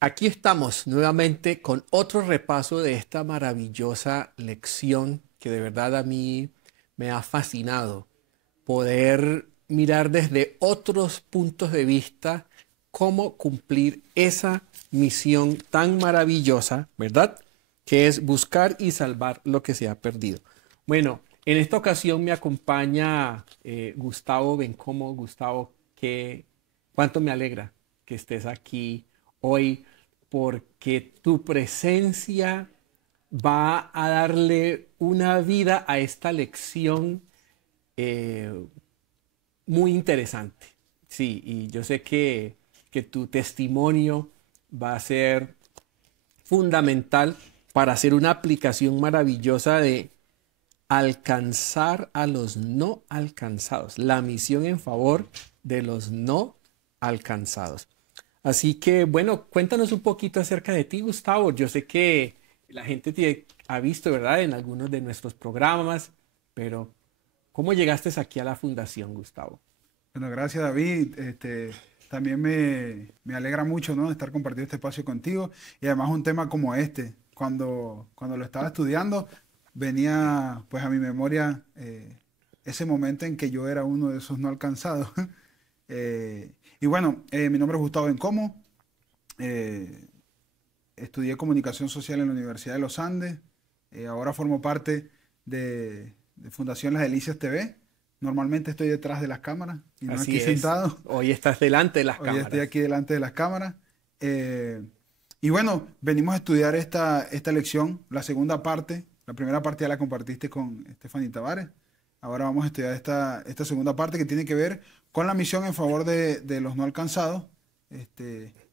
Aquí estamos nuevamente con otro repaso de esta maravillosa lección que de verdad a mí me ha fascinado. Poder mirar desde otros puntos de vista cómo cumplir esa misión tan maravillosa, ¿verdad? Que es buscar y salvar lo que se ha perdido. Bueno, en esta ocasión me acompaña Gustavo Bencomo. Gustavo, cuánto me alegra que estés aquí hoy porque tu presencia va a darle una vida a esta lección eh, muy interesante. Sí, y yo sé que tu testimonio va a ser fundamental para hacer una aplicación maravillosa de alcanzar a los no alcanzados, la misión en favor de los no alcanzados. Así que, bueno, cuéntanos un poquito acerca de ti, Gustavo. Yo sé que la gente te ha visto, ¿verdad?, en algunos de nuestros programas, pero ¿cómo llegaste aquí a la fundación, Gustavo? Bueno, gracias David. También me alegra mucho, ¿no?, estar compartiendo este espacio contigo y además un tema como este. Cuando lo estaba estudiando, venía pues a mi memoria ese momento en que yo era uno de esos no alcanzados. Y bueno, mi nombre es Gustavo Bencomo. eh, Estudié comunicación social en la Universidad de los Andes. Ahora formo parte de Fundación Las Delicias TV. Normalmente estoy detrás de las cámaras y no Así aquí es. sentado. Hoy estás delante de las Hoy estoy cámaras. aquí delante de las cámaras. Eh, y bueno, venimos a estudiar esta lección, la segunda parte. La primera parte ya la compartiste con Stephanie Tavares. Ahora vamos a estudiar esta segunda parte que tiene que ver con la misión en favor de los no alcanzados.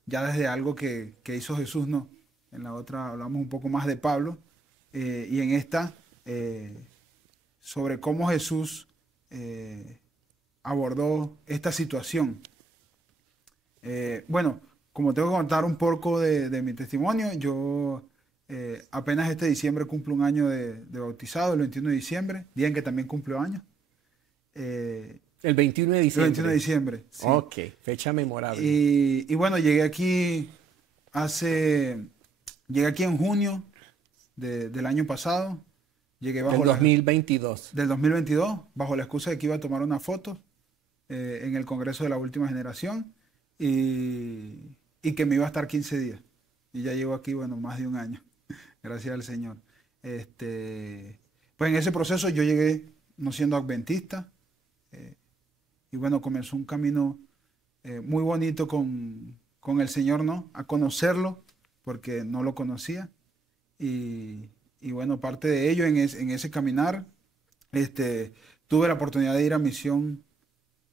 Ya desde algo que hizo Jesús, ¿no? En la otra hablamos un poco más de Pablo. Y en esta, sobre cómo Jesús abordó esta situación. Bueno, como tengo que contar un poco de mi testimonio, yo apenas este diciembre cumplo un año de bautizado, el 21 de diciembre, día en que también cumplo años. Eh, El 21 de el 21 de diciembre. diciembre, sí. Ok, fecha memorable. Y bueno, hace, llegué aquí en junio del año pasado, llegué Del 2022. del 2022, bajo la excusa de que iba a tomar una foto en el Congreso de la Última Generación y que me iba a estar 15 días. Y ya llevo aquí, bueno, más de un año, gracias al Señor. Pues en ese proceso yo llegué no siendo adventista eh, y bueno, comenzó un camino muy bonito con el Señor, ¿no? A conocerlo, porque no lo conocía. Y bueno, parte de ello en ese caminar, tuve la oportunidad de ir a misión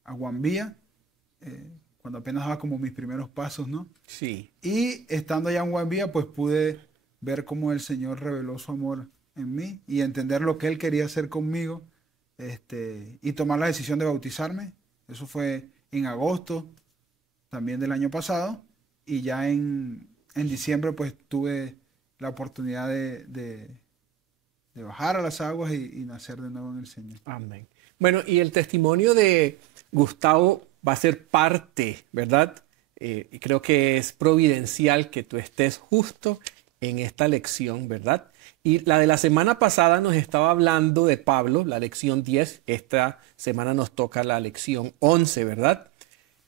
a Guambía, cuando apenas daba como mis primeros pasos, ¿no? Sí. Y estando allá en Guambía, pues pude ver cómo el Señor reveló su amor en mí y entender lo que Él quería hacer conmigo, y tomar la decisión de bautizarme. Eso fue en agosto también del año pasado y ya en diciembre pues tuve la oportunidad de bajar a las aguas y nacer de nuevo en el Señor. Amén. Bueno, y el testimonio de Gustavo va a ser parte, ¿verdad? Y creo que es providencial que tú estés justo en esta lección, ¿verdad? Y la de la semana pasada nos estaba hablando de Pablo, la lección 10. Esta semana nos toca la lección 11, ¿verdad?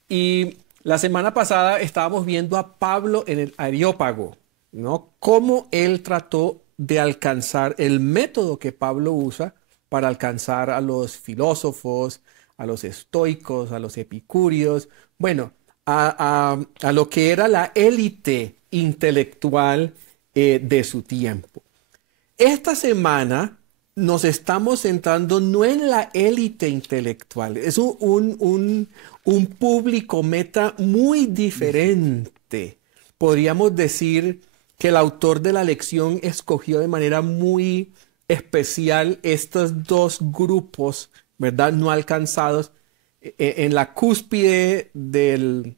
Y la semana pasada estábamos viendo a Pablo en el Areópago, ¿no? Cómo él trató de alcanzar el método que Pablo usa para alcanzar a los filósofos, a los estoicos, a los epicúreos, bueno, a lo que era la élite intelectual de su tiempo. Esta semana nos estamos centrando no en la élite intelectual, es un público meta muy diferente. Podríamos decir que el autor de la lección escogió de manera muy especial estos dos grupos, ¿verdad? No alcanzados en la cúspide de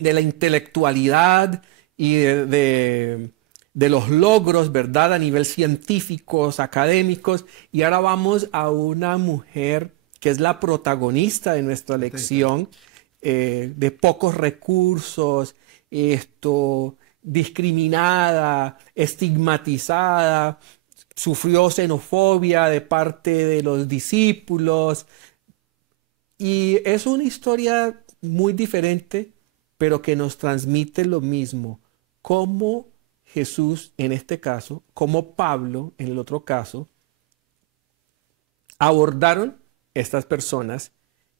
la intelectualidad y de los logros, ¿verdad? A nivel científicos, académicos. Y ahora vamos a una mujer que es la protagonista de nuestra Esta historia. lección, de pocos recursos, esto, discriminada, estigmatizada, sufrió xenofobia de parte de los discípulos. Y es una historia muy diferente, pero que nos transmite lo mismo. Cómo Jesús, en este caso, como Pablo, en el otro caso, abordaron estas personas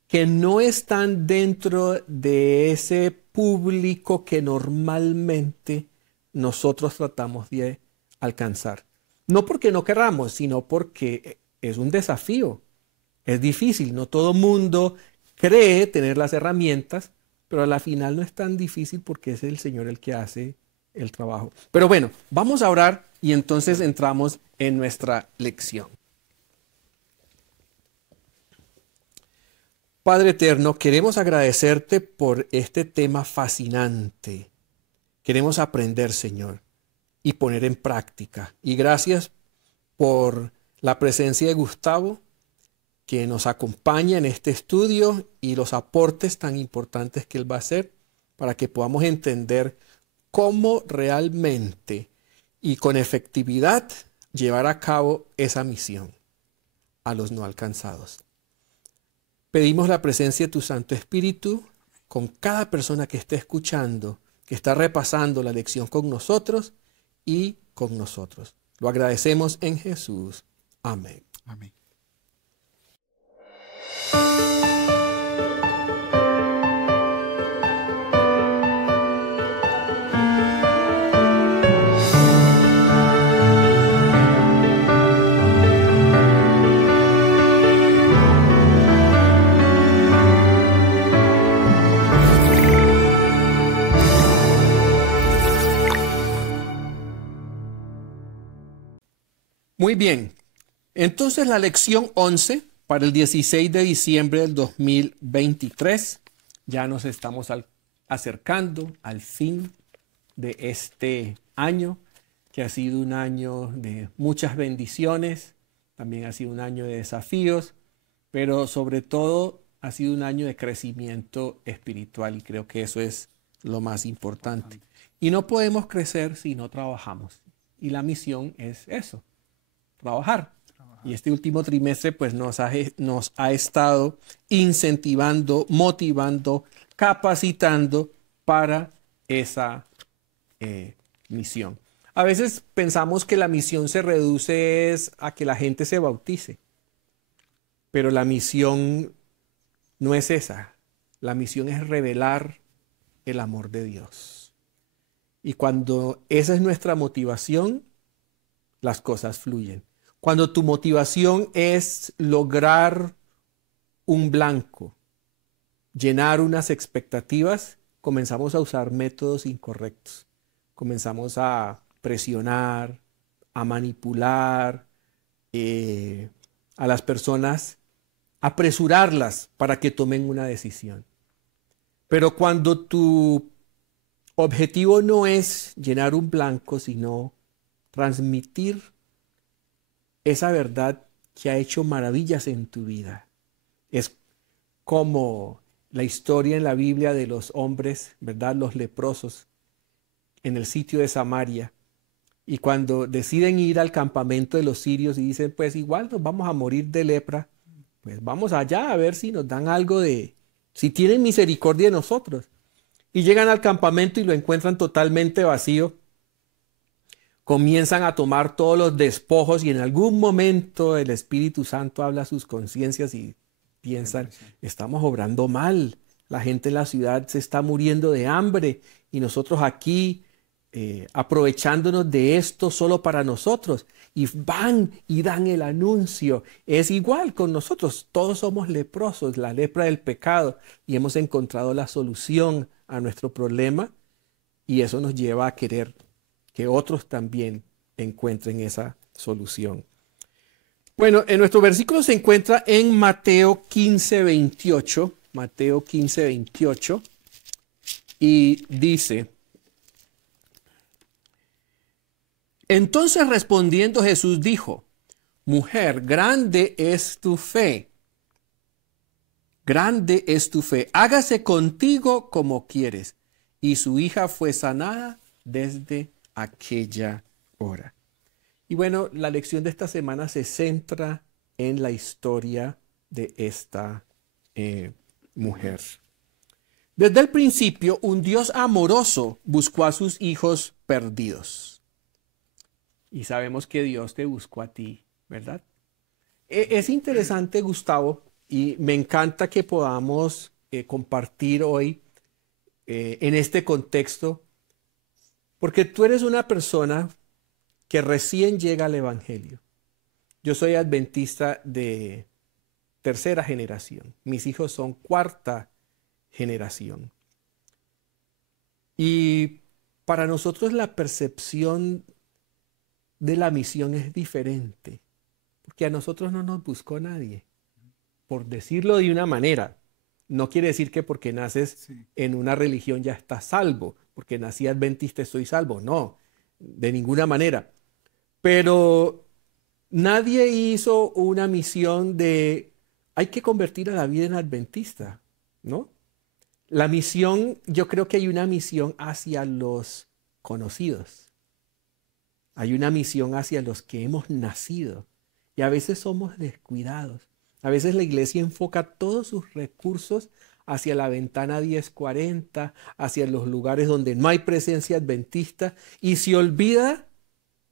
que no están dentro de ese público que normalmente nosotros tratamos de alcanzar. No porque no querramos, sino porque es un desafío. Es difícil, no todo mundo cree tener las herramientas, pero a la final no es tan difícil porque es el Señor el que hace el trabajo. Pero bueno, vamos a orar y entonces entramos en nuestra lección. Padre eterno, queremos agradecerte por este tema fascinante. Queremos aprender, Señor, y poner en práctica. Y gracias por la presencia de Gustavo, que nos acompaña en este estudio y los aportes tan importantes que él va a hacer para que podamos entender cómo realmente y con efectividad llevar a cabo esa misión a los no alcanzados. Pedimos la presencia de tu Santo Espíritu con cada persona que esté escuchando, que está repasando la lección con nosotros y con nosotros. Lo agradecemos en Jesús. Amén. Amén. Muy bien. Entonces la lección 11 para el 16 de diciembre del 2023. Ya nos estamos acercando al fin de este año, que ha sido un año de muchas bendiciones, también ha sido un año de desafíos, pero sobre todo ha sido un año de crecimiento espiritual y creo que eso es lo más importante. Y no podemos crecer si no trabajamos. Y la misión es eso, trabajar. Y este último trimestre pues nos ha estado incentivando, motivando, capacitando para esa misión. A veces pensamos que la misión se reduce a que la gente se bautice, pero la misión no es esa. La misión es revelar el amor de Dios. Y cuando esa es nuestra motivación, las cosas fluyen. Cuando tu motivación es lograr un blanco, llenar unas expectativas, comenzamos a usar métodos incorrectos. Comenzamos a presionar, a manipular a las personas, apresurarlas para que tomen una decisión. Pero cuando tu objetivo no es llenar un blanco, sino transmitir esa verdad que ha hecho maravillas en tu vida. Es como la historia en la Biblia de los hombres, ¿verdad? Los leprosos en el sitio de Samaria. Y cuando deciden ir al campamento de los sirios y dicen, pues igual nos vamos a morir de lepra, pues vamos allá a ver si nos dan algo si tienen misericordia de nosotros. Y llegan al campamento y lo encuentran totalmente vacío. Comienzan a tomar todos los despojos y en algún momento el Espíritu Santo habla a sus conciencias y piensan, estamos obrando mal, la gente en la ciudad se está muriendo de hambre y nosotros aquí aprovechándonos de esto solo para nosotros. Y van y dan el anuncio. Es igual con nosotros, todos somos leprosos, la lepra del pecado, y hemos encontrado la solución a nuestro problema y eso nos lleva a querer que otros también encuentren esa solución. Bueno, en nuestro versículo se encuentra en Mateo 15:28. Mateo 15:28. Y dice: Entonces respondiendo Jesús dijo: Mujer, grande es tu fe. Grande es tu fe. Hágase contigo como quieres. Y su hija fue sanada desde aquella hora. Y bueno, la lección de esta semana se centra en la historia de esta mujer. Desde el principio, un Dios amoroso buscó a sus hijos perdidos. Y sabemos que Dios te buscó a ti, ¿verdad? Es interesante, Gustavo, y me encanta que podamos compartir hoy en este contexto, porque tú eres una persona que recién llega al Evangelio. Yo soy adventista de tercera generación. Mis hijos son cuarta generación. Y para nosotros la percepción de la misión es diferente, porque a nosotros no nos buscó nadie. Por decirlo de una manera, no quiere decir que porque naces en una religión ya estás salvo, porque nací adventista estoy salvo. No, de ninguna manera. Pero nadie hizo una misión de hay que convertir a David en adventista, ¿no? La misión, yo creo que hay una misión hacia los conocidos. Hay una misión hacia los que hemos nacido. Y a veces somos descuidados. A veces la iglesia enfoca todos sus recursos hacia la ventana 1040, hacia los lugares donde no hay presencia adventista y se olvida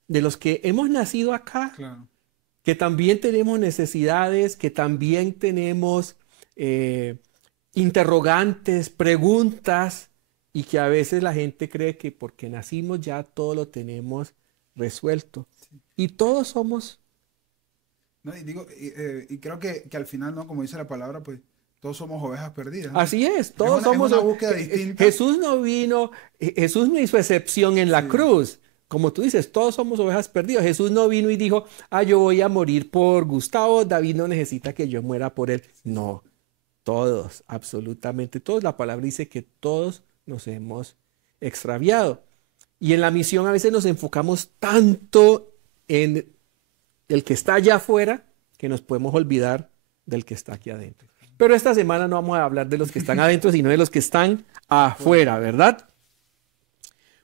de los que hemos nacido acá, Claro. que también tenemos necesidades, que también tenemos interrogantes, preguntas, y que a veces la gente cree que porque nacimos ya todo lo tenemos resuelto. Sí. Y todos somos... No, y creo que al final, ¿no? Como dice la palabra, pues todos somos ovejas perdidas, ¿no? Así es, todos somos... Es una búsqueda distinta. Jesús no vino, Jesús no hizo excepción en la cruz. Como tú dices, todos somos ovejas perdidas. Jesús no vino y dijo, yo voy a morir por Gustavo, David no necesita que yo muera por él. No, todos, absolutamente todos. La palabra dice que todos nos hemos extraviado. Y en la misión a veces nos enfocamos tanto en el que está allá afuera que nos podemos olvidar del que está aquí adentro. Pero esta semana no vamos a hablar de los que están adentro, sino de los que están afuera, ¿verdad?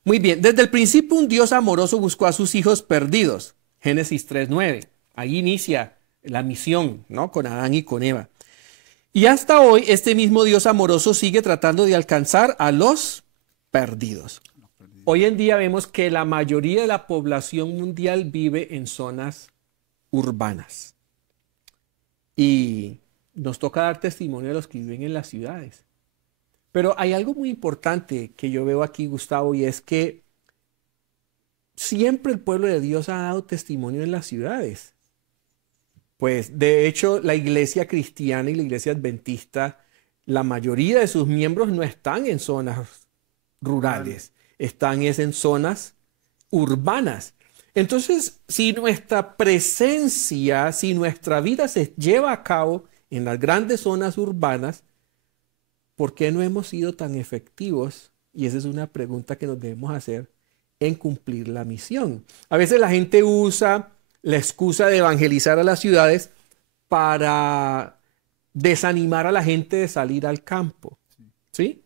Muy bien, desde el principio un Dios amoroso buscó a sus hijos perdidos. Génesis 3:9. Ahí inicia la misión, ¿no? Con Adán y con Eva. Y hasta hoy este mismo Dios amoroso sigue tratando de alcanzar a los perdidos. Hoy en día vemos que la mayoría de la población mundial vive en zonas urbanas. Y nos toca dar testimonio de los que viven en las ciudades. Pero hay algo muy importante que yo veo aquí, Gustavo, y es que siempre el pueblo de Dios ha dado testimonio en las ciudades. Pues de hecho la iglesia cristiana y la iglesia adventista, la mayoría de sus miembros no están en zonas rurales, están en zonas urbanas. Entonces, si nuestra presencia, si nuestra vida se lleva a cabo en las grandes zonas urbanas, ¿por qué no hemos sido tan efectivos? Y esa es una pregunta que nos debemos hacer en cumplir la misión. A veces la gente usa la excusa de evangelizar a las ciudades para desanimar a la gente de salir al campo, ¿sí?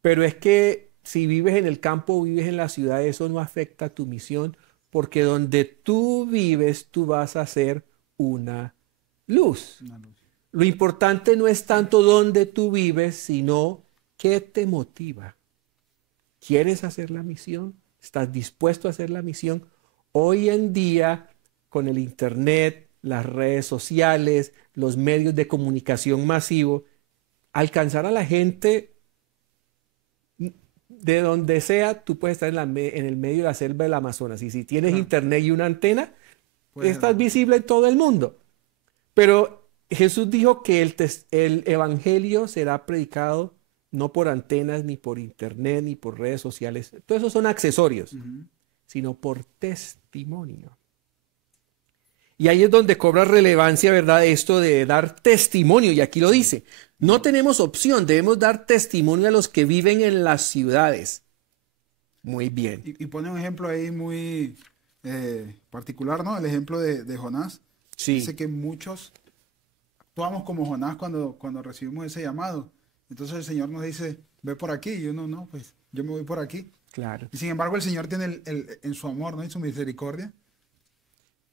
Pero es que si vives en el campo o vives en la ciudad, eso no afecta a tu misión, porque donde tú vives, tú vas a ser una luz. Lo importante no es tanto dónde tú vives, sino qué te motiva. ¿Quieres hacer la misión? ¿Estás dispuesto a hacer la misión? Hoy en día, con el internet, las redes sociales, los medios de comunicación masivo, alcanzar a la gente de donde sea, tú puedes estar en el medio de la selva del Amazonas. Y si tienes internet y una antena, estás visible en todo el mundo. Pero Jesús dijo que el evangelio será predicado no por antenas, ni por internet, ni por redes sociales. Todo eso son accesorios, sino por testimonio. Y ahí es donde cobra relevancia, ¿verdad? Esto de dar testimonio. Y aquí lo dice. No tenemos opción, debemos dar testimonio a los que viven en las ciudades. Muy bien. Y pone un ejemplo ahí muy particular, ¿no? El ejemplo de Jonás. Sí. Dice que muchos actuamos como Jonás cuando recibimos ese llamado. Entonces el Señor nos dice, ve por aquí. Y uno, no, pues yo me voy por aquí. Claro. Y sin embargo el Señor tiene en su amor, ¿no? En su misericordia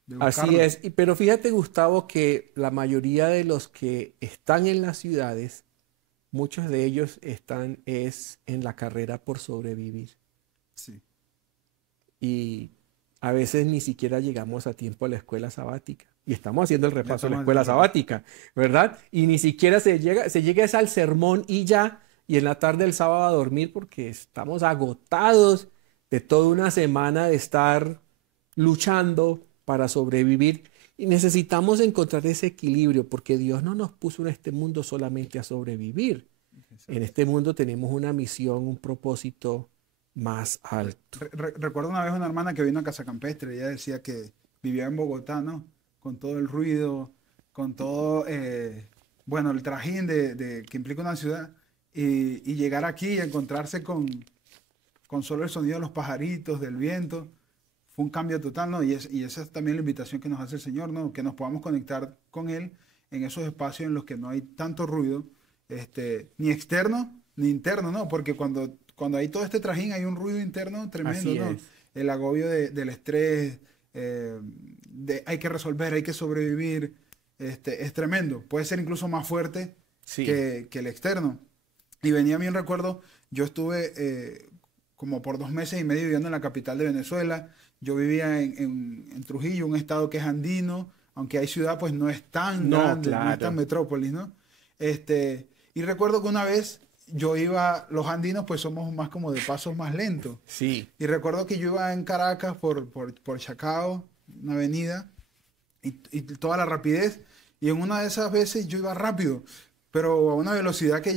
de Así buscarnos. es. Pero fíjate, Gustavo, que la mayoría de los que están en las ciudades, muchos de ellos están en la carrera por sobrevivir. Sí, Y a veces ni siquiera llegamos a tiempo a la escuela sabática. Y estamos haciendo el ya repaso de la estamos escuela haciendo repaso. sabática, ¿verdad? Y ni siquiera se llega es al sermón y ya, y en la tarde del sábado a dormir porque estamos agotados de toda una semana de estar luchando para sobrevivir. Y necesitamos encontrar ese equilibrio porque Dios no nos puso en este mundo solamente a sobrevivir. En Exacto. este mundo tenemos una misión, un propósito más alto. Recuerdo una vez una hermana que vino a Casa Campestre, ella decía que vivía en Bogotá, ¿no? Con todo el ruido, con todo, bueno, el trajín que implica una ciudad, y llegar aquí y encontrarse con solo el sonido de los pajaritos, del viento, fue un cambio total, ¿no? Y esa es también la invitación que nos hace el Señor, ¿no? Que nos podamos conectar con Él en esos espacios en los que no hay tanto ruido, ni externo ni interno, ¿no? Porque cuando hay todo este trajín hay un ruido interno tremendo, Así ¿no? es. El agobio del estrés, hay que resolver, hay que sobrevivir, es tremendo. Puede ser incluso más fuerte Sí. que el externo. Y venía a mí un recuerdo, yo estuve como por 2 meses y medio viviendo en la capital de Venezuela. Yo vivía en Trujillo, un estado que es andino, aunque hay ciudad, pues no es tan No, grande, no es tan claro. metrópolis, ¿no? Y recuerdo que una vez yo iba, los andinos pues somos más como de pasos más lentos. Sí. Y recuerdo que yo iba en Caracas por Chacao, una avenida, y toda la rapidez. Y en una de esas veces yo iba rápido, pero a una velocidad que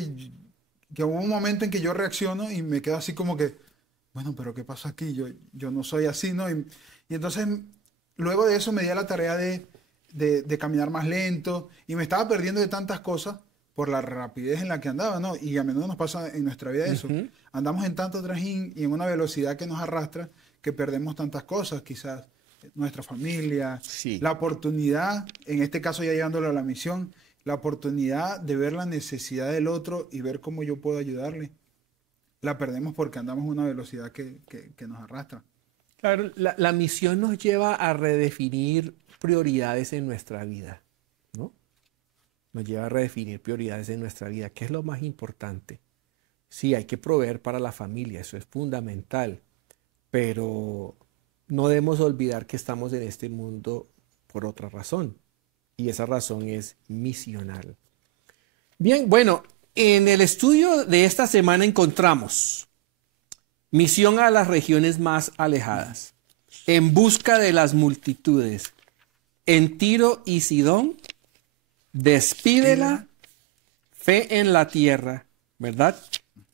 hubo un momento en que yo reacciono y me quedo así como que, bueno, pero ¿qué pasa aquí? Yo no soy así, ¿no? Y entonces, luego de eso me di a la tarea de caminar más lento y me estaba perdiendo de tantas cosas por la rapidez en la que andaba, ¿no? Y a menudo nos pasa en nuestra vida eso. Ujú. Andamos en tanto trajín y en una velocidad que nos arrastra que perdemos tantas cosas, quizás nuestra familia, Sí. la oportunidad, en este caso ya llegándolo a la misión, la oportunidad de ver la necesidad del otro y ver cómo yo puedo ayudarle la perdemos porque andamos a una velocidad que nos arrastra. Claro, la misión nos lleva a redefinir prioridades en nuestra vida, ¿no? Nos lleva a redefinir prioridades en nuestra vida. ¿Qué es lo más importante? Sí, hay que proveer para la familia, eso es fundamental, pero no debemos olvidar que estamos en este mundo por otra razón, y esa razón es misional. Bien, bueno, en el estudio de esta semana encontramos misión a las regiones más alejadas, en busca de las multitudes, en Tiro y Sidón, despídela, Pídela. fe en la tierra, ¿verdad?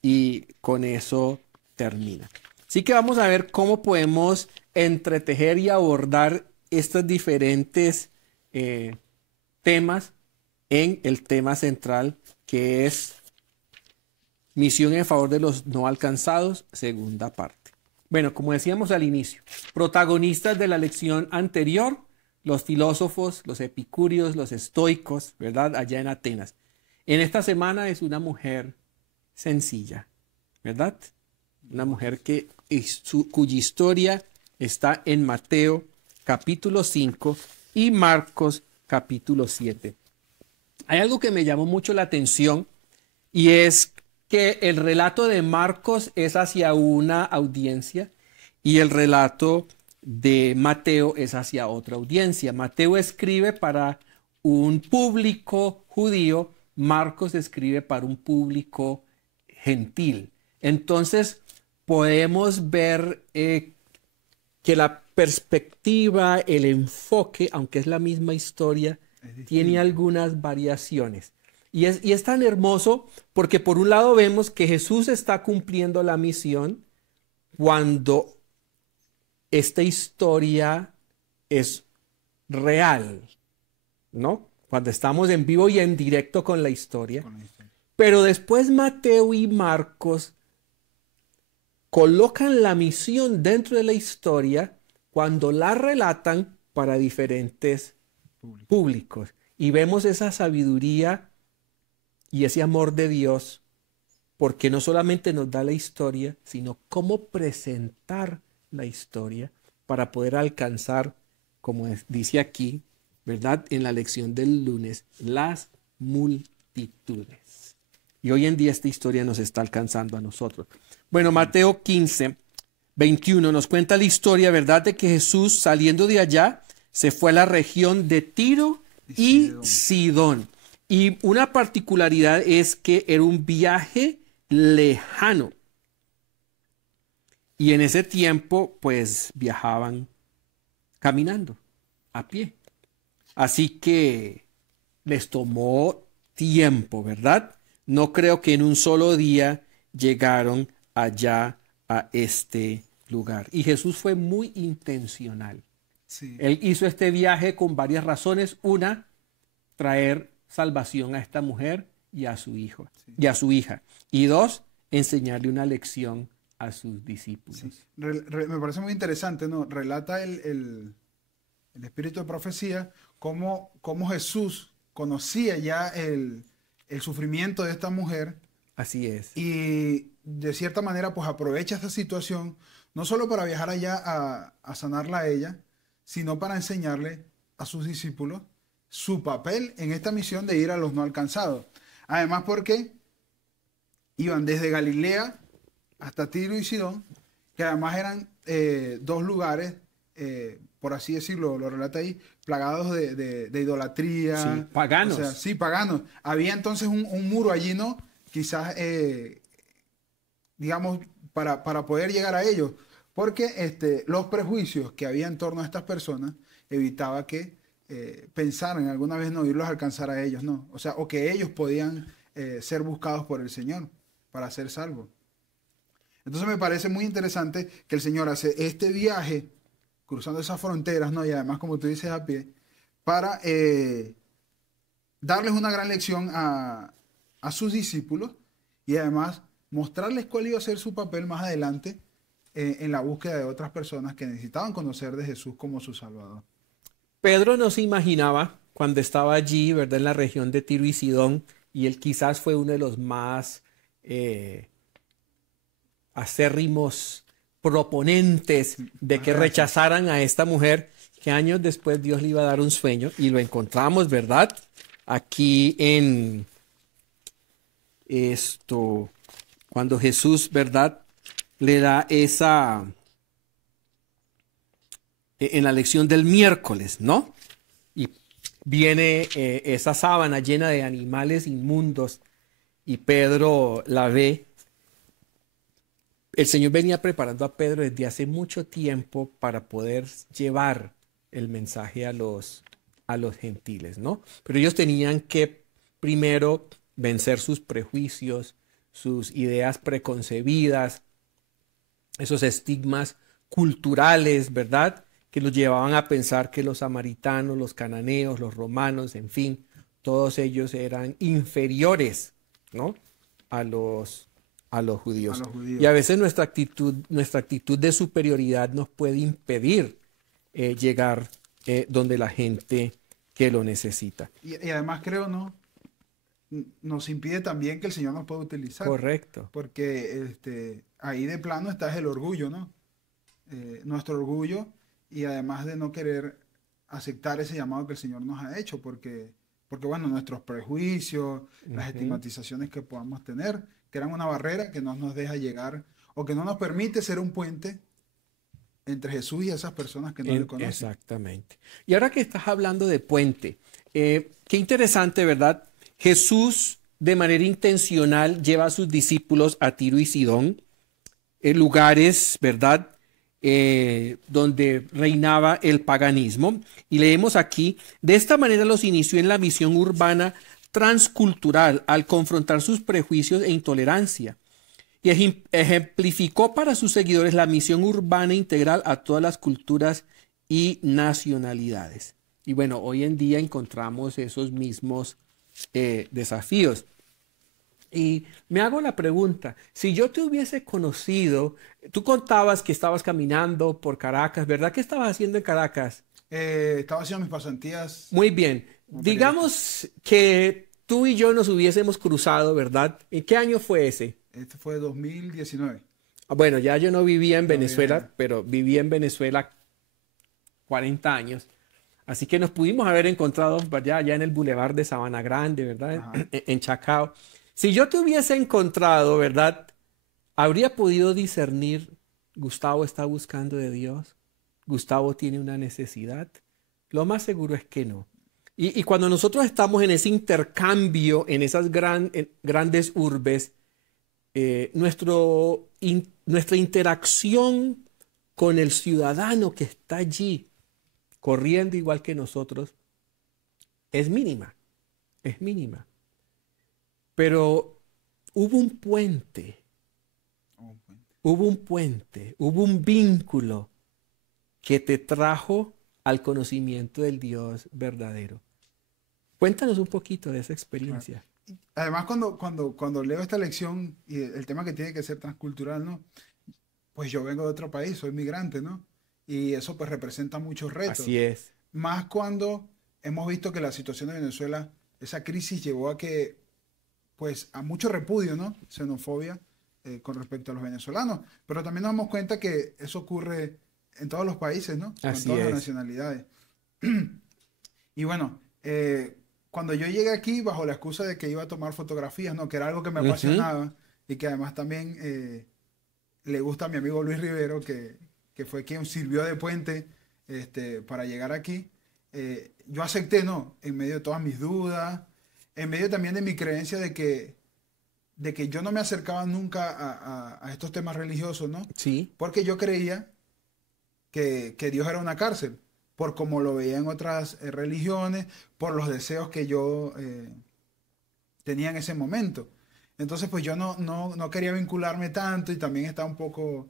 Y con eso termina. Así que vamos a ver cómo podemos entretejer y abordar estos diferentes temas en el tema central que es misión en favor de los no alcanzados, segunda parte. Bueno, como decíamos al inicio, protagonistas de la lección anterior, los filósofos, los epicúreos, los estoicos, ¿verdad? Allá en Atenas. En esta semana es una mujer sencilla, ¿verdad? Una mujer cuya historia está en Mateo capítulo 5 y Marcos capítulo 7. Hay algo que me llamó mucho la atención y es que el relato de Marcos es hacia una audiencia y el relato de Mateo es hacia otra audiencia. Mateo escribe para un público judío, Marcos escribe para un público gentil. Entonces podemos ver que la perspectiva, el enfoque, aunque es la misma historia, Es tiene distinto. algunas variaciones. Y es tan hermoso porque por un lado vemos que Jesús está cumpliendo la misión cuando esta historia es real, ¿no? Cuando estamos en vivo y en directo con la historia. Con la historia. Pero después Mateo y Marcos colocan la misión dentro de la historia cuando la relatan para diferentes Público. públicos. Y vemos esa sabiduría y ese amor de Dios porque no solamente nos da la historia, sino cómo presentar la historia para poder alcanzar, como dice aquí, ¿verdad? En la lección del lunes, las multitudes. Y hoy en día esta historia nos está alcanzando a nosotros. Bueno, Mateo 15, 21 nos cuenta la historia, ¿verdad? De que Jesús, saliendo de allá, se fue a la región de Tiro y Sidón. Y una particularidad es que era un viaje lejano. Y en ese tiempo, pues, viajaban caminando, a pie. Así que les tomó tiempo, ¿verdad? No creo que en un solo día llegaron allá a este lugar. Y Jesús fue muy intencional. Sí. Él hizo este viaje con varias razones. Una, traer salvación a esta mujer y a su hijo, Sí. y a su hija. Y dos, enseñarle una lección a sus discípulos. Sí. Me parece muy interesante, ¿no? Relata el espíritu de profecía, cómo Jesús conocía ya el sufrimiento de esta mujer Así es. y de cierta manera pues aprovecha esta situación no solo para viajar allá a sanarla a ella, sino para enseñarle a sus discípulos su papel en esta misión de ir a los no alcanzados. Además porque iban desde Galilea hasta Tiro y Sidón, que además eran dos lugares, por así decirlo, lo relata ahí, plagados de idolatría. Sí, paganos. O sea, sí, paganos. Había entonces un muro allí, ¿no? Quizás, digamos, para poder llegar a ellos. Porque los prejuicios que había en torno a estas personas evitaba que pensaran alguna vez no irlos a alcanzar a ellos, ¿no? O sea, o que ellos podían ser buscados por el Señor para ser salvos. Entonces me parece muy interesante que el Señor hace este viaje cruzando esas fronteras, ¿no? Y además, como tú dices, a pie, para darles una gran lección a sus discípulos y además mostrarles cuál iba a ser su papel más adelante en la búsqueda de otras personas que necesitaban conocer de Jesús como su Salvador. Pedro no se imaginaba cuando estaba allí, ¿verdad? En la región de Tiro y Sidón, y él quizás fue uno de los más acérrimos proponentes de que rechazaran a esta mujer, que años después Dios le iba a dar un sueño, y lo encontramos, ¿verdad? Aquí en esto, cuando Jesús, ¿verdad? Le da esa, en la lección del miércoles, ¿no? Y viene esa sábana llena de animales inmundos y Pedro la ve. El Señor venía preparando a Pedro desde hace mucho tiempo para poder llevar el mensaje a los gentiles, ¿no? Pero ellos tenían que primero vencer sus prejuicios, sus ideas preconcebidas, esos estigmas culturales, ¿verdad? Que los llevaban a pensar que los samaritanos, los cananeos, los romanos, en fin, todos ellos eran inferiores, ¿no? a los judíos. Y a veces nuestra actitud de superioridad nos puede impedir llegar donde la gente que lo necesita. Y además creo, ¿no? Nos impide también que el Señor nos pueda utilizar. Correcto. Porque ahí de plano está el orgullo, ¿no? Nuestro orgullo y además de no querer aceptar ese llamado que el Señor nos ha hecho, porque bueno, nuestros prejuicios, las estigmatizaciones que podamos tener, crean una barrera que no nos deja llegar o que no nos permite ser un puente entre Jesús y esas personas que no le conocen. Exactamente. Y ahora que estás hablando de puente, qué interesante, ¿verdad? Jesús de manera intencional lleva a sus discípulos a Tiro y Sidón, lugares, ¿verdad? Donde reinaba el paganismo. Y leemos aquí, de esta manera los inició en la misión urbana transcultural al confrontar sus prejuicios e intolerancia. Y ejemplificó para sus seguidores la misión urbana integral a todas las culturas y nacionalidades. Y bueno, hoy en día encontramos esos mismos desafíos. Y me hago la pregunta, si yo te hubiese conocido, tú contabas que estabas caminando por Caracas, ¿verdad? ¿Qué estabas haciendo en Caracas? Estaba haciendo mis pasantías. Muy bien. Digamos que tú y yo nos hubiésemos cruzado, ¿verdad? ¿En qué año fue ese? Este fue 2019. Bueno, ya yo no vivía en Venezuela, Todavía. pero viví en Venezuela 40 años. Así que nos pudimos haber encontrado allá en el Boulevard de Sabana Grande, ¿verdad? Ajá. En Chacao. Si yo te hubiese encontrado, ¿verdad? ¿Habría podido discernir, Gustavo está buscando de Dios? ¿Gustavo tiene una necesidad? Lo más seguro es que no. Y cuando nosotros estamos en ese intercambio, en esas grandes urbes, nuestra interacción con el ciudadano que está allí, corriendo igual que nosotros, es mínima, es mínima. Pero hubo un puente, Oh, pues. hubo un vínculo que te trajo al conocimiento del Dios verdadero. Cuéntanos un poquito de esa Claro. experiencia. Además, cuando leo esta lección y el tema que tiene que ser transcultural, ¿no? Pues yo vengo de otro país, soy migrante, ¿no? Y eso pues representa muchos retos. Así es. Más cuando hemos visto que la situación de Venezuela, esa crisis llevó a que, pues, a mucho repudio, ¿no? Xenofobia con respecto a los venezolanos. Pero también nos damos cuenta que eso ocurre en todos los países, ¿no? Con Así todas las es. nacionalidades. Y bueno, cuando yo llegué aquí bajo la excusa de que iba a tomar fotografías, ¿no? Que era algo que me Ujú. apasionaba y que además también le gusta a mi amigo Luis Rivero, que fue quien sirvió de puente para llegar aquí. Yo acepté, ¿no? En medio de todas mis dudas, en medio también de mi creencia de que yo no me acercaba nunca a estos temas religiosos, ¿no? Sí, Porque yo creía que Dios era una cárcel, por como lo veía en otras religiones, por los deseos que yo tenía en ese momento. Entonces, pues yo no quería vincularme tanto y también estaba un poco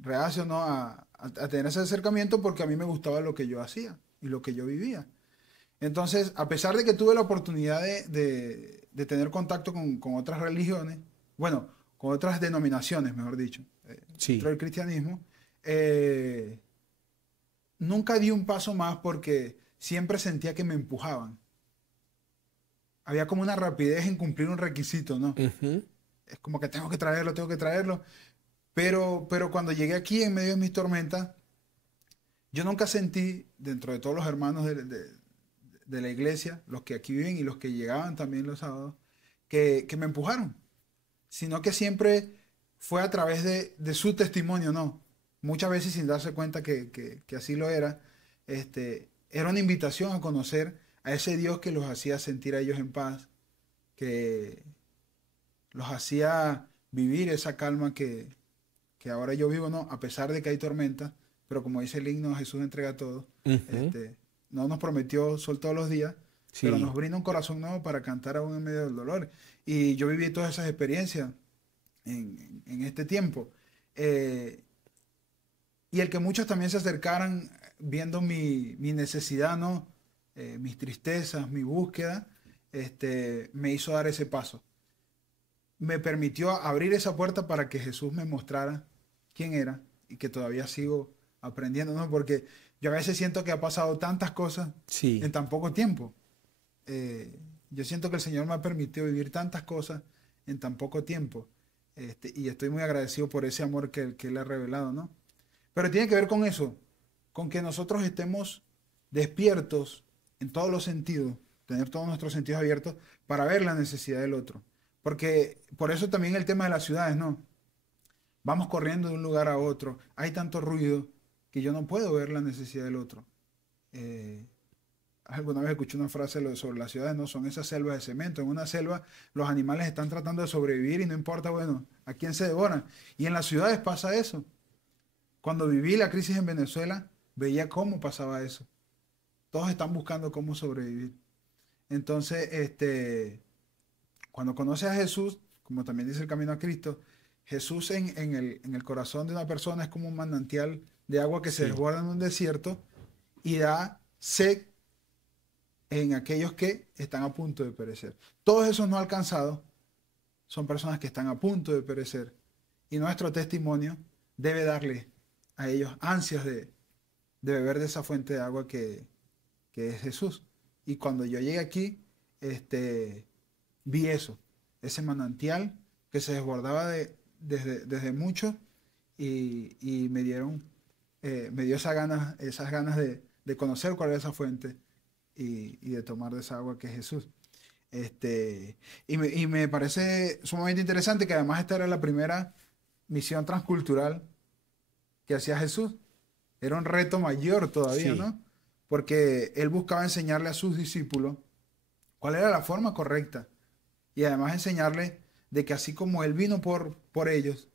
reacio, ¿no? a tener ese acercamiento porque a mí me gustaba lo que yo hacía y lo que yo vivía. Entonces, a pesar de que tuve la oportunidad de tener contacto con otras religiones, bueno, con otras denominaciones, mejor dicho, dentro sí. del cristianismo, eh, nunca di un paso más porque siempre sentía que me empujaban. Había como una rapidez en cumplir un requisito, ¿no? Ujú. Es como que tengo que traerlo, tengo que traerlo. Pero cuando llegué aquí en medio de mis tormentas, yo nunca sentí, dentro de todos los hermanos de la iglesia, los que aquí viven y los que llegaban también los sábados, que me empujaron, sino que siempre fue a través de su testimonio, ¿no? Muchas veces sin darse cuenta que así lo era, era una invitación a conocer a ese Dios que los hacía sentir a ellos en paz, que los hacía vivir esa calma que ahora yo vivo, ¿no? A pesar de que hay tormenta, pero como dice el himno, Jesús entrega todo. Ujú. Este, no nos prometió sol todos los días, pero nos Sí. brinda un corazón nuevo para cantar aún en medio del dolor. Y yo viví todas esas experiencias en este tiempo. Eh, y el que muchos también se acercaran viendo mi necesidad, ¿no? Mis tristezas, mi búsqueda, me hizo dar ese paso. Me permitió abrir esa puerta para que Jesús me mostrara quién era y que todavía sigo aprendiendo, ¿no? Porque yo a veces siento que ha pasado tantas cosas en Sí. tan poco tiempo. Yo siento que el Señor me ha permitido vivir tantas cosas en tan poco tiempo. Y estoy muy agradecido por ese amor que Él ha revelado, ¿no? Pero tiene que ver con eso, con que nosotros estemos despiertos en todos los sentidos, tener todos nuestros sentidos abiertos para ver la necesidad del otro. Porque por eso también el tema de las ciudades, ¿no? Vamos corriendo de un lugar a otro, hay tanto ruido que yo no puedo ver la necesidad del otro. Eh, Alguna vez escuché una frase sobre las ciudades, no son esas selvas de cemento. En una selva los animales están tratando de sobrevivir y no importa, bueno, a quién se devoran. Y en las ciudades pasa eso. Cuando viví la crisis en Venezuela, veía cómo pasaba eso. Todos están buscando cómo sobrevivir. Entonces, cuando conoces a Jesús, como también dice el camino a Cristo, Jesús en el corazón de una persona es como un manantial de agua que se Sí. desborda en un desierto y da sed en aquellos que están a punto de perecer. Todos esos no alcanzados son personas que están a punto de perecer y nuestro testimonio debe darle a ellos ansias de beber de esa fuente de agua que es Jesús. Y cuando yo llegué aquí, vi eso, ese manantial que se desbordaba desde mucho y me dio esas ganas de conocer cuál era esa fuente y de tomar de esa agua que es Jesús. Y me parece sumamente interesante que además esta era la primera misión transcultural que hacía Jesús. Era un reto mayor todavía, Sí. ¿no? Porque él buscaba enseñarle a sus discípulos cuál era la forma correcta y además enseñarle de que así como él vino por ellos,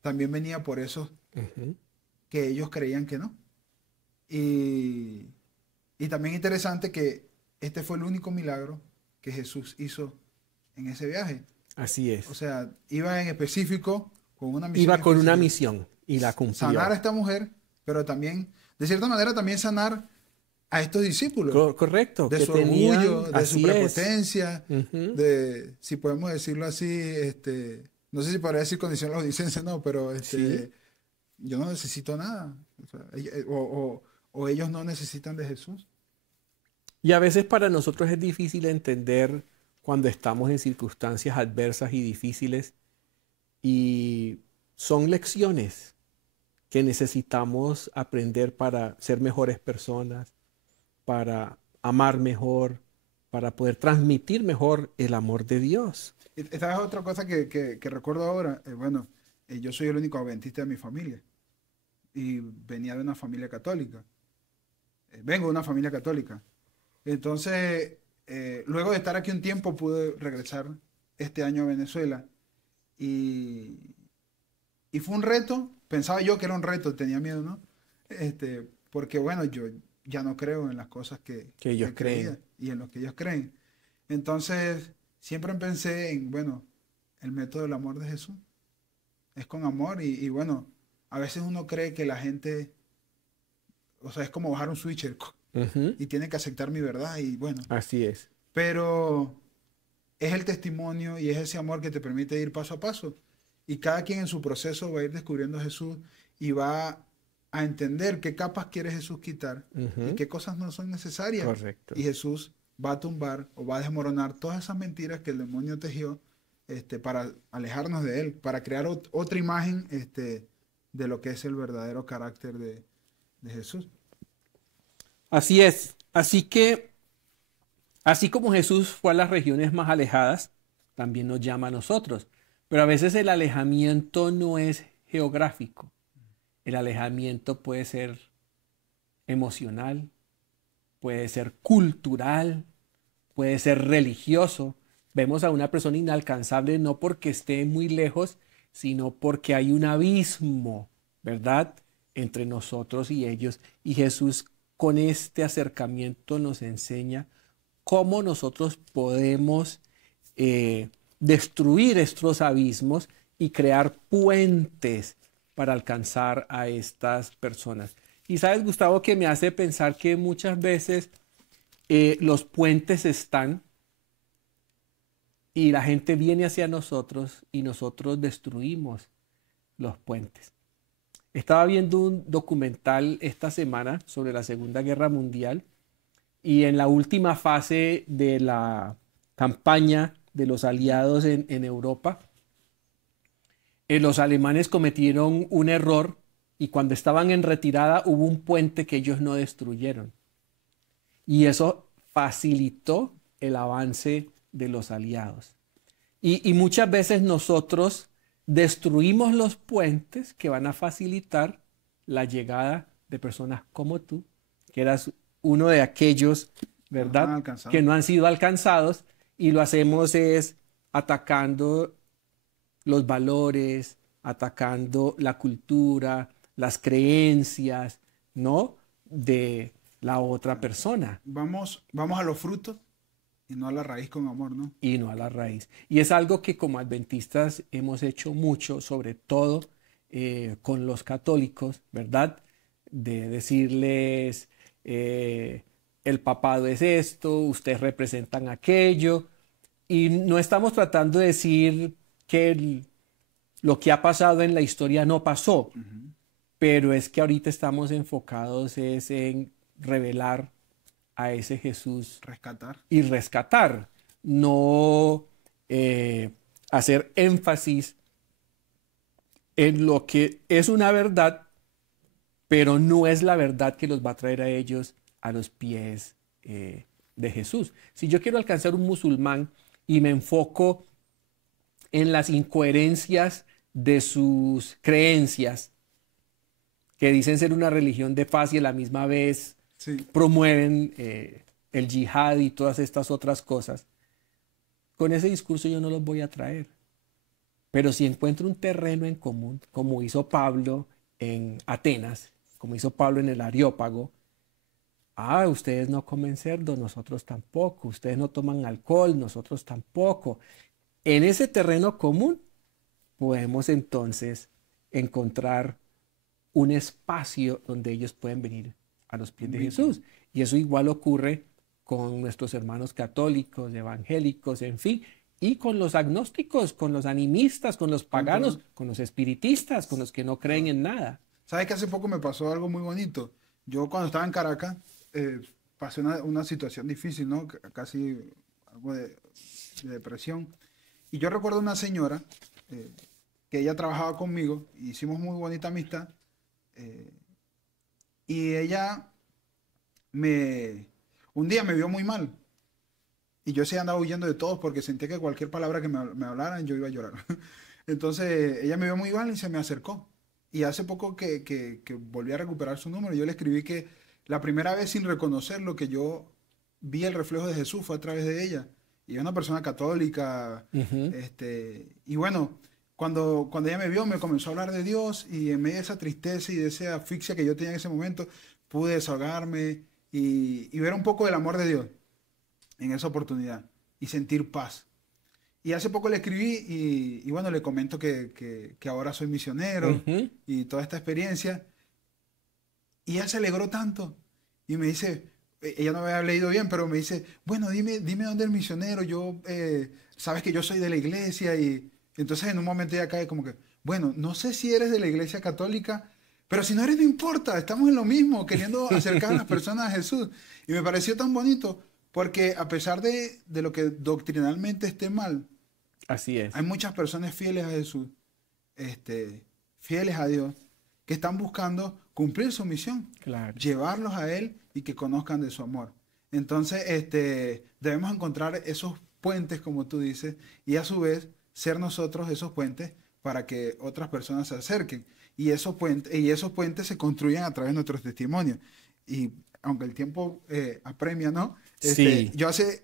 también venía por esos Ujú. que ellos creían que no. Y, y también interesante que este fue el único milagro que Jesús hizo en ese viaje. Así O es. sea, iba en específico con una misión Iba con una específica. misión y la Sanar cumplió. a esta mujer, pero también, de cierta manera, también sanar a estos discípulos Correcto, de que su tenían, orgullo, de su así es. prepotencia, Ujú. de, si podemos decirlo así, no sé si podría decir condición laudicense, no, pero Sí. yo no necesito nada. O sea, o ellos no necesitan de Jesús. Y a veces para nosotros es difícil entender cuando estamos en circunstancias adversas y difíciles y son lecciones que necesitamos aprender para ser mejores personas, para amar mejor, para poder transmitir mejor el amor de Dios. Esta es otra cosa que recuerdo ahora. Bueno, yo soy el único adventista de mi familia y venía de una familia católica. Vengo de una familia católica. Entonces, luego de estar aquí un tiempo, pude regresar este año a Venezuela y, y fue un reto. Pensaba yo que era un reto, tenía miedo, ¿no? Porque bueno, yo ya no creo en las cosas Que ellos que creen. creía y en lo que ellos creen. Entonces, siempre pensé en, bueno, el método del amor de Jesús. Es con amor y bueno, a veces uno cree que la gente, o sea, es como bajar un switcher Ujú. y tiene que aceptar mi verdad y bueno, Así es. pero es el testimonio y es ese amor que te permite ir paso a paso. Y cada quien en su proceso va a ir descubriendo a Jesús y va a entender qué capas quiere Jesús quitar y Ujú. qué cosas no son necesarias. Y Correcto. Jesús va a tumbar o va a desmoronar todas esas mentiras que el demonio tejió para alejarnos de él, para crear otra imagen de lo que es el verdadero carácter de Jesús. Así es. Así que, así como Jesús fue a las regiones más alejadas, también nos llama a nosotros. Pero a veces el alejamiento no es geográfico. El alejamiento puede ser emocional, puede ser cultural, puede ser religioso. Vemos a una persona inalcanzable no porque esté muy lejos, sino porque hay un abismo, ¿verdad?, entre nosotros y ellos. Y Jesús con este acercamiento nos enseña cómo nosotros podemos destruir estos abismos y crear puentes para alcanzar a estas personas. Y sabes, Gustavo, que me hace pensar que muchas veces los puentes están y la gente viene hacia nosotros y nosotros destruimos los puentes. Estaba viendo un documental esta semana sobre la Segunda Guerra Mundial y en la última fase de la campaña de los Ujú. aliados en Europa, los alemanes cometieron un error y cuando estaban en retirada hubo un puente que ellos no destruyeron. Y eso facilitó el avance de los aliados. Y muchas veces nosotros destruimos los puentes que van a facilitar la llegada de personas como tú, que eras uno de aquellos, Que no están ¿verdad?, que alcanzados. no han sido alcanzados y lo hacemos es atacando los valores, atacando la cultura, las creencias, ¿no?, de la otra persona Vamos a los frutos y no a la raíz con amor, ¿no? y no a la raíz. Y es algo que como adventistas hemos hecho mucho, sobre todo con los católicos, ¿verdad? De decirles, el papado es esto, ustedes representan aquello, y no estamos tratando de decir que lo que ha pasado en la historia no pasó, Ujú. pero es que ahorita estamos enfocados es en revelar a ese Jesús Rescatar. y rescatar, no eh, hacer énfasis en lo que es una verdad, pero no es la verdad que los va a traer a ellos a los pies de Jesús. Si yo quiero alcanzar un musulmán y me enfoco en las incoherencias de sus creencias, que dicen ser una religión de paz y a la misma vez Sí, promueven el yihad y todas estas otras cosas, con ese discurso yo no los voy a traer. Pero si encuentro un terreno en común, como hizo Pablo en Atenas, como hizo Pablo en el Areópago, ustedes no comen cerdo, nosotros tampoco, ustedes no toman alcohol, nosotros tampoco. En ese terreno común podemos entonces encontrar un espacio donde ellos pueden venir a los pies un de vínculo. Jesús. Y eso igual ocurre con nuestros hermanos católicos, evangélicos, en fin, y con los agnósticos, con los animistas, con los Con paganos, todo. con los espiritistas, con los que no creen en nada. ¿Sabes que hace poco me pasó algo muy bonito? Yo cuando estaba en Caracas, eh, pasé una situación difícil, ¿no? Casi algo de depresión. Y yo recuerdo una señora eh, que ella trabajaba conmigo, hicimos muy bonita amistad, eh, y ella me, un día me vio muy mal. Y yo sí andaba huyendo de todos porque sentía que cualquier palabra que me hablaran yo iba a llorar. Entonces ella me vio muy mal y se me acercó. Y hace poco que volví a recuperar su número, yo le escribí que la primera vez sin reconocerlo que yo vi el reflejo de Jesús fue a través de ella. Y es una persona católica. Ujú. Y bueno, cuando ella me vio me comenzó a hablar de Dios y en medio de esa tristeza y de esa asfixia que yo tenía en ese momento, pude desahogarme y ver un poco del amor de Dios en esa oportunidad y sentir paz. Y hace poco le escribí y bueno, le comento que ahora soy misionero Ujú. y toda esta experiencia. Y ella se alegró tanto y me dice, ella no me había leído bien, pero me dice, bueno, dime dónde el misionero, yo, sabes que yo soy de la iglesia y entonces en un momento ella cae como que, bueno, no sé si eres de la iglesia católica, pero si no eres, no importa, estamos en lo mismo, queriendo acercar a las personas a Jesús. Y me pareció tan bonito porque a pesar de lo que doctrinalmente esté mal, Así hay es, muchas personas fieles a Jesús, fieles a Dios, que están buscando cumplir su misión, claro. llevarlos a Él y que conozcan de su amor. Entonces, debemos encontrar esos puentes, como tú dices, y a su vez ser nosotros esos puentes para que otras personas se acerquen. Y esos puentes se construyen a través de nuestros testimonios. Y aunque el tiempo apremia, ¿no? Sí,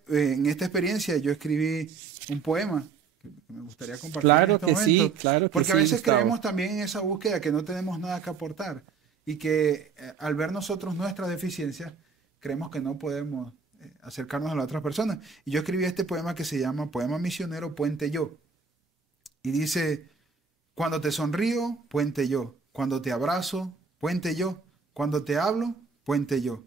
En esta experiencia, yo escribí un poema que me gustaría compartir en este momento, claro que porque a sí, veces Gustavo. creemos también en esa búsqueda que no tenemos nada que aportar y que al ver nosotros nuestras deficiencias, creemos que no podemos acercarnos a las otras personas. Y yo escribí este poema que se llama Poema Misionero Puente Yo. Y dice, cuando te sonrío, puente yo. Cuando te abrazo, puente yo. Cuando te hablo, puente yo.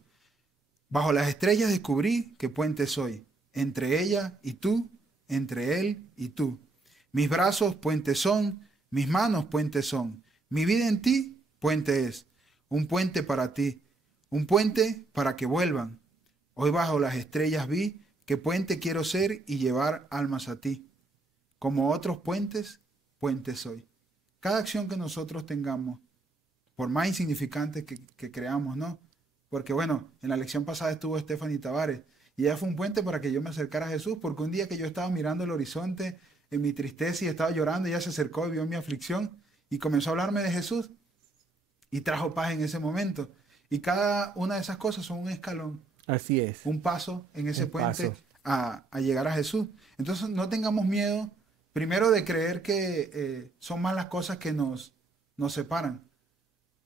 Bajo las estrellas descubrí que puente soy, entre ella y tú, entre él y tú. Mis brazos puentes son, mis manos puentes son. Mi vida en ti, puente es. Un puente para ti, un puente para que vuelvan. Hoy bajo las estrellas vi que puente quiero ser y llevar almas a ti. Como otros puentes, puente soy. Cada acción que nosotros tengamos, por más insignificante que creamos, ¿no? Porque bueno, en la lección pasada estuvo Stephanie Tavares y ella fue un puente para que yo me acercara a Jesús, porque un día que yo estaba mirando el horizonte en mi tristeza y estaba llorando, ella se acercó y vio mi aflicción y comenzó a hablarme de Jesús y trajo paz en ese momento. Y cada una de esas cosas son un escalón, Así es, un paso en ese un puente paso. a llegar a Jesús. Entonces no tengamos miedo, primero de creer que son más las cosas que nos separan,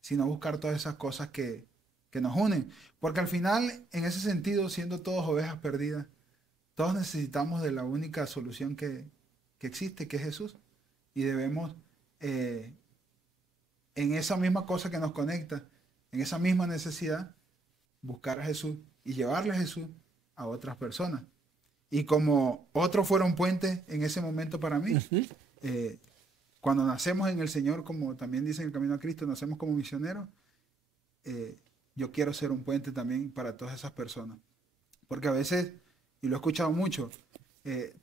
sino buscar todas esas cosas que nos unen. Porque al final, en ese sentido, siendo todos ovejas perdidas, todos necesitamos de la única solución que existe, que es Jesús. Y debemos, eh, en esa misma cosa que nos conecta, en esa misma necesidad, buscar a Jesús y llevarle a Jesús a otras personas. Y como otros fueron puentes en ese momento para mí, Ujú. eh, cuando nacemos en el Señor, como también dice en el Camino a Cristo, nacemos como misioneros, eh, yo quiero ser un puente también para todas esas personas. Porque a veces, y lo he escuchado mucho,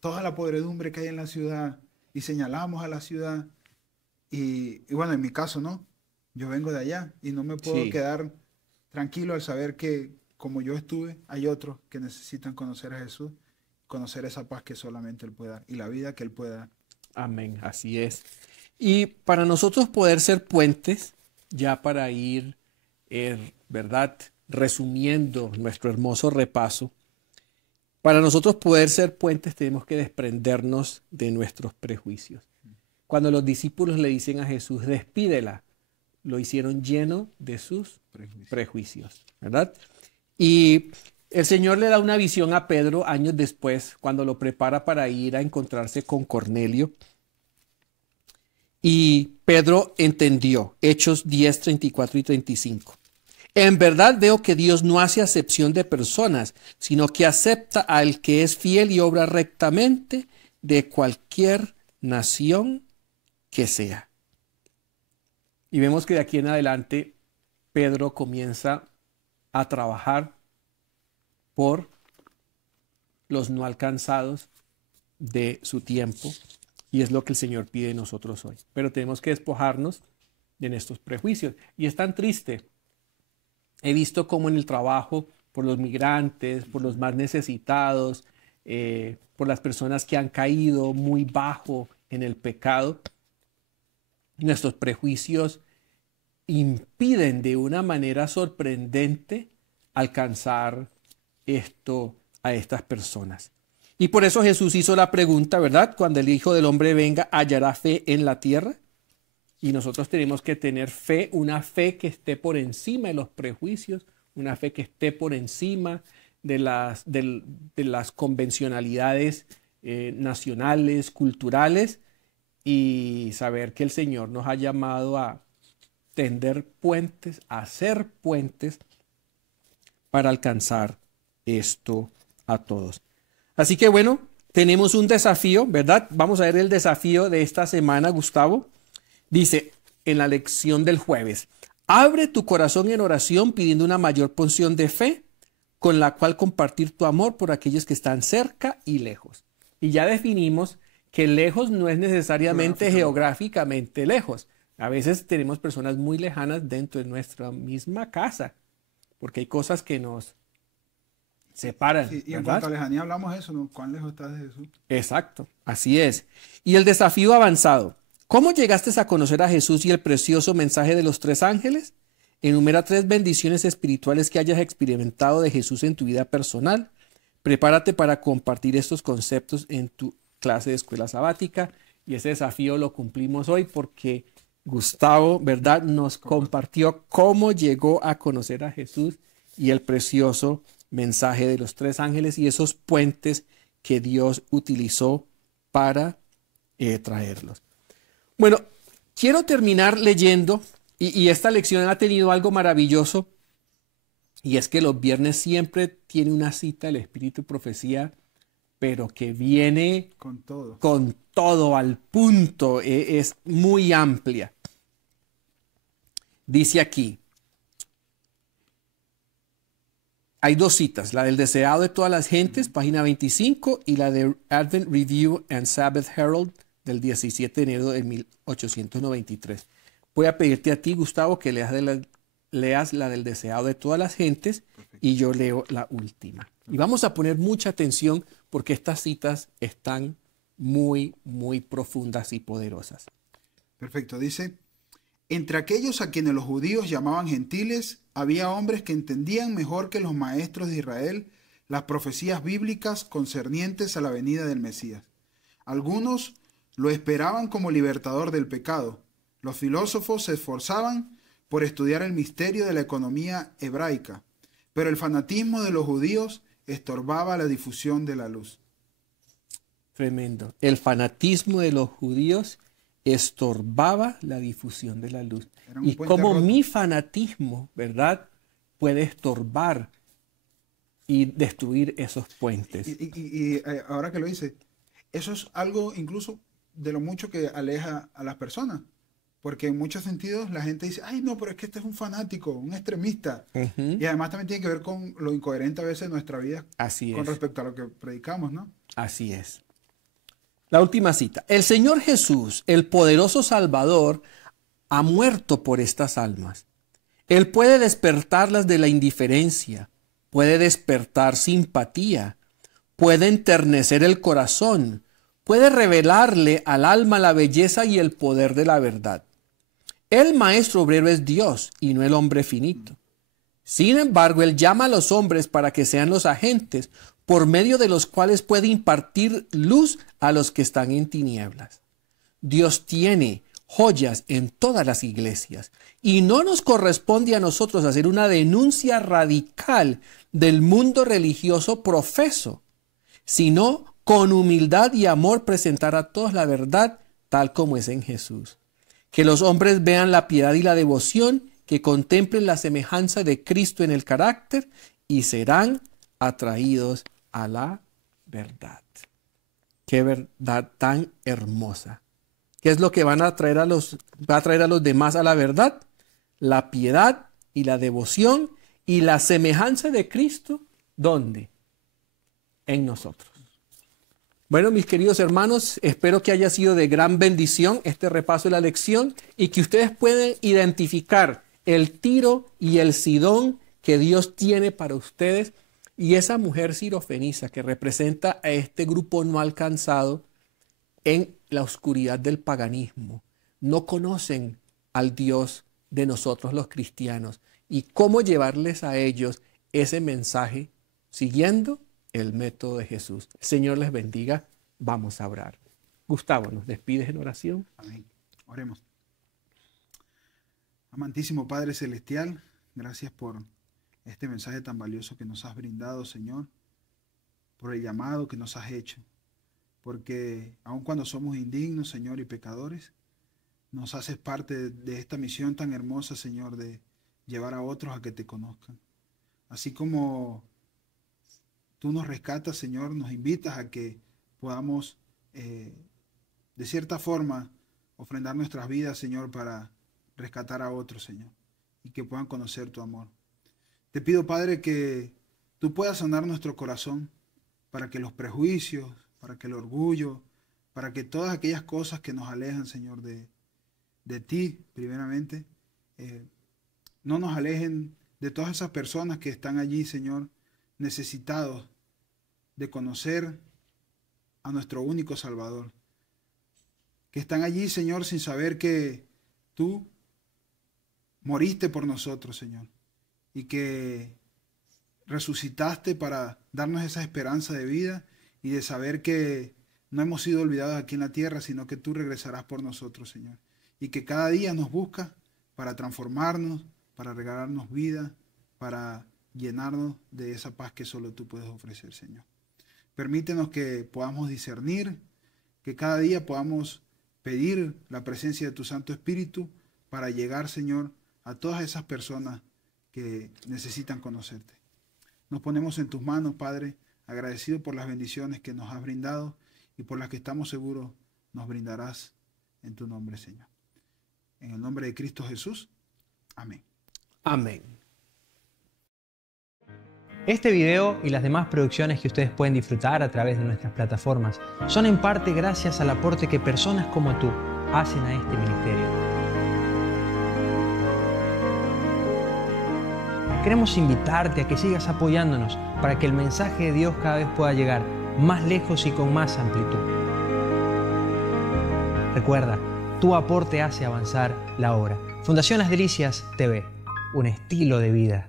toda la podredumbre que hay en la ciudad y señalábamos a la ciudad. Y bueno, en mi caso, ¿no? Yo vengo de allá y no me puedo Sí. quedar tranquilo al saber que como yo estuve, hay otros que necesitan conocer a Jesús, conocer esa paz que solamente Él puede dar y la vida que Él puede dar. Amén, así es. Y para nosotros poder ser puentes, ya para ir, ¿verdad? Resumiendo nuestro hermoso repaso, para nosotros poder ser puentes tenemos que desprendernos de nuestros prejuicios. Cuando los discípulos le dicen a Jesús, despídela, lo hicieron lleno de sus prejuicios, ¿verdad? Y el Señor le da una visión a Pedro años después, cuando lo prepara para ir a encontrarse con Cornelio. Y Pedro entendió, Hechos 10, 34 y 35. En verdad veo que Dios no hace acepción de personas, sino que acepta al que es fiel y obra rectamente de cualquier nación que sea. Y vemos que de aquí en adelante Pedro comienza a trabajar por los no alcanzados de su tiempo, y es lo que el Señor pide de nosotros hoy. Pero tenemos que despojarnos de estos prejuicios. Y es tan triste. He visto cómo en el trabajo, por los migrantes, por los más necesitados, por las personas que han caído muy bajo en el pecado, nuestros prejuicios impiden de una manera sorprendente alcanzar esto a estas personas. Y por eso Jesús hizo la pregunta, ¿verdad? Cuando el Hijo del Hombre venga, ¿hallará fe en la tierra? Y nosotros tenemos que tener fe, una fe que esté por encima de los prejuicios, una fe que esté por encima de las convencionalidades nacionales, culturales, y saber que el Señor nos ha llamado a tender puentes, a hacer puentes para alcanzar esto a todos. Así que bueno, tenemos un desafío, ¿verdad? Vamos a ver el desafío de esta semana, Gustavo. Dice en la lección del jueves, abre tu corazón en oración pidiendo una mayor porción de fe con la cual compartir tu amor por aquellos que están cerca y lejos. Y ya definimos que lejos no es necesariamente geográficamente lejos. A veces tenemos personas muy lejanas dentro de nuestra misma casa, porque hay cosas que nos separan. Sí, y en ¿verdad? cuanto a lejanía hablamos de eso, ¿no? ¿Cuán lejos estás de Jesús? Exacto, así es. Y el desafío avanzado. ¿Cómo llegaste a conocer a Jesús y el precioso mensaje de los tres ángeles? Enumera 3 bendiciones espirituales que hayas experimentado de Jesús en tu vida personal. Prepárate para compartir estos conceptos en tu clase de escuela sabática. Y ese desafío lo cumplimos hoy porque Gustavo, ¿verdad?, nos compartió cómo llegó a conocer a Jesús y el precioso mensaje de los tres ángeles y esos puentes que Dios utilizó para traerlos. Bueno, quiero terminar leyendo, y esta lección ha tenido algo maravilloso, y es que los viernes siempre tiene una cita del Espíritu y Profecía, pero que viene con todo al punto, es muy amplia. Dice aquí, hay 2 citas, la del deseado de todas las gentes, página 25, y la de Advent Review and Sabbath Herald del 17 de enero de 1893. Voy a pedirte a ti, Gustavo, que leas la del deseado de todas las gentes. Perfecto. Y yo leo la última. Perfecto. Y vamos a poner mucha atención porque estas citas están muy, muy profundas y poderosas. Perfecto, dice, entre aquellos a quienes los judíos llamaban gentiles, había hombres que entendían mejor que los maestros de Israel las profecías bíblicas concernientes a la venida del Mesías. Algunos lo esperaban como libertador del pecado. Los filósofos se esforzaban por estudiar el misterio de la economía hebraica, pero el fanatismo de los judíos estorbaba la difusión de la luz. Tremendo. El fanatismo de los judíos estorbaba la difusión de la luz. Y cómo mi fanatismo, ¿verdad?, puede estorbar y destruir esos puentes. Y ahora que lo dice, eso es algo incluso de lo mucho que aleja a las personas. Porque en muchos sentidos la gente dice, ay no, pero es que este es un fanático, un extremista. Y además también tiene que ver con lo incoherente a veces de nuestra vida. Así con es. respecto a lo que predicamos, ¿no? Así es. La última cita. El Señor Jesús, el poderoso Salvador, ha muerto por estas almas. Él puede despertarlas de la indiferencia, puede despertar simpatía, puede enternecer el corazón, puede revelarle al alma la belleza y el poder de la verdad. El maestro obrero es Dios y no el hombre finito. Sin embargo, Él llama a los hombres para que sean los agentes por medio de los cuales puede impartir luz a los que están en tinieblas. Dios tiene joyas en todas las iglesias y no nos corresponde a nosotros hacer una denuncia radical del mundo religioso profeso, sino con humildad y amor presentar a todos la verdad tal como es en Jesús. Que los hombres vean la piedad y la devoción, que contemplen la semejanza de Cristo en el carácter y serán atraídos a la verdad. Qué verdad tan hermosa. ¿Qué es lo que va a traer a los demás a la verdad? La piedad y la devoción y la semejanza de Cristo. ¿Dónde? En nosotros. Bueno, mis queridos hermanos, espero que haya sido de gran bendición este repaso de la lección y que ustedes puedan identificar el Tiro y el Sidón que Dios tiene para ustedes y esa mujer sirofenisa que representa a este grupo no alcanzado en la oscuridad del paganismo. No conocen al Dios de nosotros los cristianos y cómo llevarles a ellos ese mensaje siguiendo el método de Jesús. El Señor les bendiga. Vamos a orar. Gustavo, ¿nos despides en oración? Amén. Oremos. Amantísimo Padre Celestial, gracias por este mensaje tan valioso que nos has brindado, Señor, por el llamado que nos has hecho, porque aun cuando somos indignos, Señor, y pecadores, nos haces parte de esta misión tan hermosa, Señor, de llevar a otros a que te conozcan. Así como tú nos rescatas, Señor, nos invitas a que podamos, de cierta forma, ofrendar nuestras vidas, Señor, para rescatar a otros, Señor, y que puedan conocer tu amor. Te pido, Padre, que tú puedas sanar nuestro corazón para que los prejuicios, para que el orgullo, para que todas aquellas cosas que nos alejan, Señor, de ti, primeramente, no nos alejen de todas esas personas que están allí, Señor, necesitados de conocer a nuestro único Salvador, que están allí, Señor, sin saber que tú moriste por nosotros, Señor, y que resucitaste para darnos esa esperanza de vida y de saber que no hemos sido olvidados aquí en la tierra, sino que tú regresarás por nosotros, Señor, y que cada día nos buscas para transformarnos, para regalarnos vida, para llenarnos de esa paz que solo tú puedes ofrecer, Señor. Permítenos que podamos discernir, que cada día podamos pedir la presencia de tu Santo Espíritu para llegar, Señor, a todas esas personas que necesitan conocerte. Nos ponemos en tus manos, Padre, agradecido por las bendiciones que nos has brindado y por las que estamos seguros nos brindarás en tu nombre, Señor. En el nombre de Cristo Jesús. Amén. Amén. Este video y las demás producciones que ustedes pueden disfrutar a través de nuestras plataformas son en parte gracias al aporte que personas como tú hacen a este ministerio. Queremos invitarte a que sigas apoyándonos para que el mensaje de Dios cada vez pueda llegar más lejos y con más amplitud. Recuerda, tu aporte hace avanzar la obra. Fundación Las Delicias TV, un estilo de vida.